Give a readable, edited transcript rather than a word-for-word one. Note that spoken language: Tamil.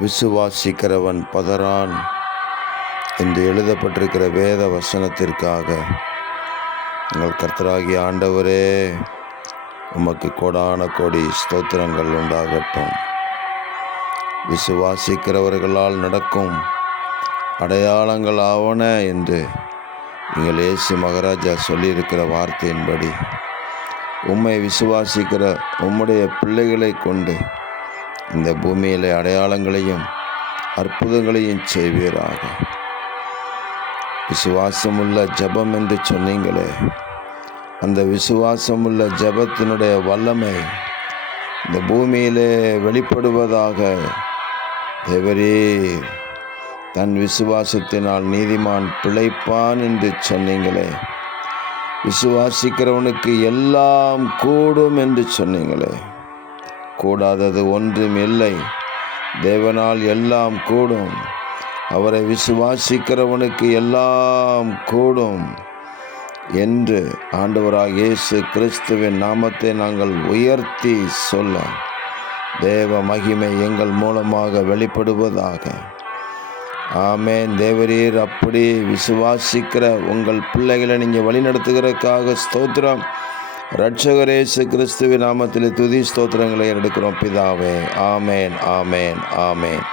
விசுவாசிக்கிறவன் பதறான் என்று எழுதப்பட்டிருக்கிற வேத வசனத்திற்காக எங்கள் கர்த்தராகிய ஆண்டவரே, உமக்கு கோடான கோடி ஸ்தோத்திரங்கள் உண்டாகட்டும். விசுவாசிக்கிறவர்களால் நடக்கும் அடையாளங்கள் ஆவன என்று எங்கள் இயேசு மகாராஜா சொல்லியிருக்கிற வார்த்தையின்படி உம்மை விசுவாசிக்கிற உம்முடைய பிள்ளைகளை கொண்டு இந்த பூமியிலே அடையாளங்களையும் அற்புதங்களையும் செய்வீராக. விசுவாசமுள்ள ஜெபம் என்று சொன்னீங்களே, அந்த விசுவாசமுள்ள ஜெபத்தினுடைய வல்லமை இந்த பூமியிலே வெளிப்படுவதாக. தேவரீர், தன் விசுவாசத்தினால் நீதிமான் பிழைப்பான் என்று சொன்னீங்களே, விசுவாசிக்கிறவனுக்கு எல்லாம் கூடும் என்று சொன்னீங்களே. கூடாதது ஒன்றும் இல்லை. தேவனால் எல்லாம் கூடும். அவரை விசுவாசிக்கிறவனுக்கு எல்லாம் கூடும் என்று ஆண்டவராகிய இயேசு கிறிஸ்துவின் நாமத்தை நாங்கள் உயர்த்தி சொல்ல தேவ மகிமை எங்கள் மூலமாக வெளிப்படுவதாக. ஆமென். தேவரீர், அப்படி விசுவாசிக்கிற உங்கள் பிள்ளைகளை நீங்கள் வழிநடத்துகிறதுக்காக ஸ்தோத்திரம். இரட்சகர் இயேசு கிறிஸ்துவின் நாமத்தில் துதி ஸ்தோத்திரங்களை எடுக்கிறோம் பிதாவே. ஆமென், ஆமென், ஆமென்.